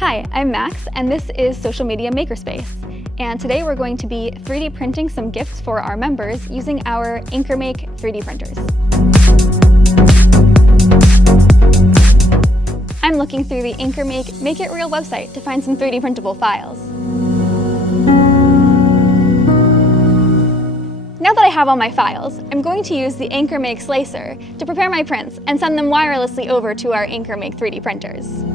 Hi, I'm Max, and this is Social Media Makerspace. And today we're going to be 3D printing some gifts for our members using our AnkerMake 3D printers. I'm looking through the AnkerMake Make It Real website to find some 3D printable files. Now that I have all my files, I'm going to use the AnkerMake slicer to prepare my prints and send them wirelessly over to our AnkerMake 3D printers.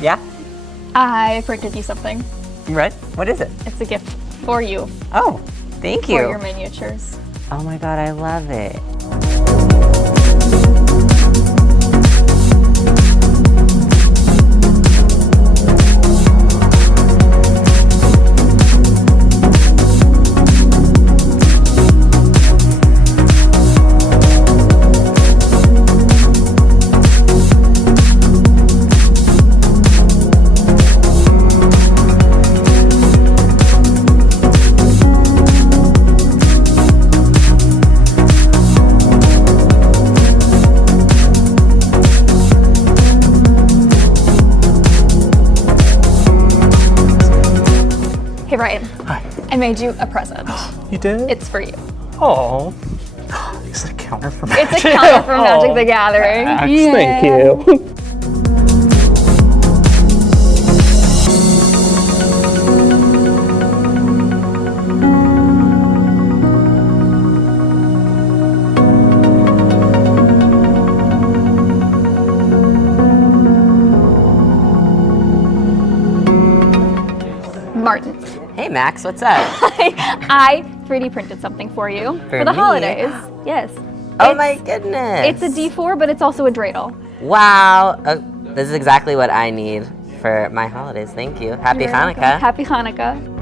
Yeah? I printed you something. Right? What is it? It's a gift for you. Oh, thank you. For your miniatures. Oh my god, I love it. Hey Ryan. Hi. I made you a present. You did? It's for you. Oh. Is it a counter for Magic? It's a counter for Magic the Gathering. Max, Yeah. thank you. Martin. Hey Max, what's up? I 3D printed something for you for the me? holidays. Yes. Oh my goodness. It's a D4, but it's also a dreidel. Wow. This is exactly what I need for my holidays. Thank you. Happy You're very welcome. Hanukkah. Happy Hanukkah.